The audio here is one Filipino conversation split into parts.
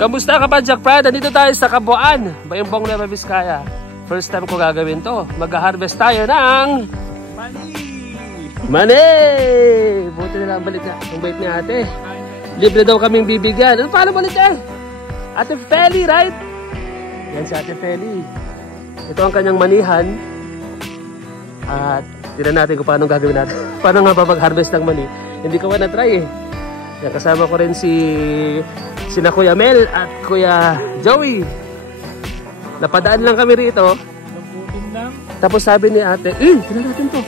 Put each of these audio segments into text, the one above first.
Kamusta ka pa, Jack Prada? Dito tayo sa Cabuan, Bayambong, Nueva Vizcaya. First time ko gagawin to. Mag-harvest tayo ng mani! Buti na lang balik na. Ang bait ni ate. Libre daw kaming bibigyan. Ano paano balik eh? Ate Feli, right? Yan si Ate Feli. Ito ang kanyang manihan. At tignan natin kung paano gagawin natin. Paano nga ba mag-harvest ng mani? Hindi ko pa na-try eh. Yan, kasama ko rin sina Kuya Mel at Kuya Joey. Napadaan lang kami rito. Tapos sabi ni ate, tignan natin to.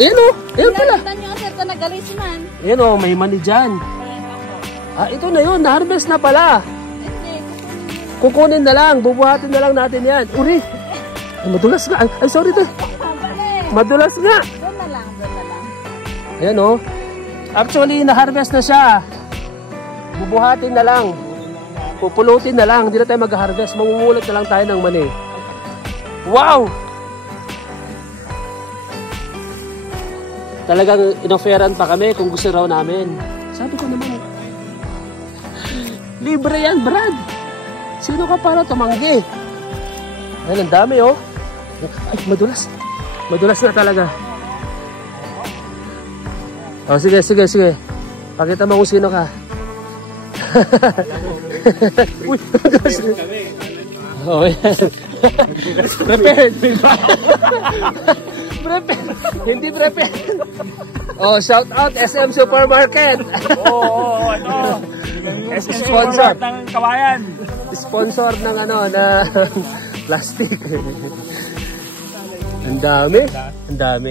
Ayan o, ayan pala. Kita nyo sir, ito nag-alisman. Ayan o, may mani dyan. Ito na yun, na-harvest na pala. Kukunin na lang, bubuhatin na lang natin yan. Uri, ay, madulas nga. Ay, sorry to. Madulas nga. Doon na lang, doon na lang. Ayan o. Actually, na-harvest na siya. Bubuhatin na lang. Pupulutin na lang. Hindi na tayo mag-harvest. Mamumulot na lang tayo ng mani. Wow! Talagang inoferan pa kami kung gusto raw namin. Sabi ko naman, libre yan, Brad. Sino ka para tumanggi? Ayan, ang dami oh. Ay, madulas. Madulas na talaga. Oh, sige. Pakita mo kung sino ka. Uy, oh, yan. Prepared. Prepared. Hindi prepared. Oh, shout out SM Supermarket. Ano? Sponsor ng kawayan. Sponsor ng na plastic. Ang dami. Ang dami.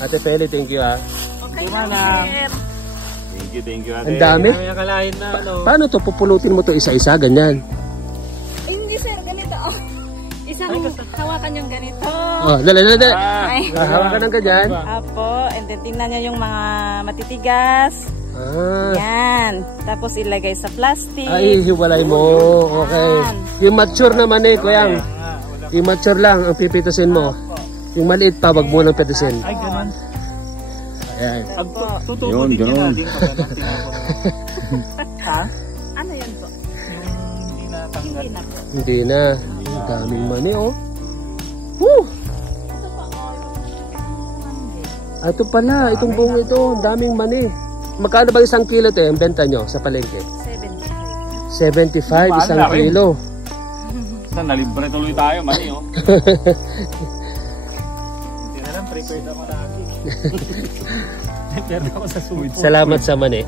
Ate Feli, thank you ah. Okay na, Thank you, ate. Ang dami. Paano to? Pupulutin mo to isa-isa, ganyan. Hindi sir, ganito. Isang hawakan yung ganito. Oh, dali. Ay. Hawakan ng ganyan. Apo, and then tingnan nyo yung mga matitigas. Yan. Tapos ilagay sa plastic. Ay, hiwalay mo. Okay. Yung mature naman eh, kuyang. Yung mature lang ang pipitusin mo. Yung maliit pa, wag mo nang pitusin. Ay, ganun. Ayan. Yun, ganun. Ha? Ano yan po? Hindi na po. Hindi na. Ang daming mani, oh. Woo! Ito pala, itong buong ito, ang daming mani. Magkano ba isang kilo ito yung benta nyo sa palengke? 75 isang kilo. Nalibre tuloy tayo, mani oh. Hindi na lang, prepared ako lagi. Prepared ako sa suwid. Salamat sa mani.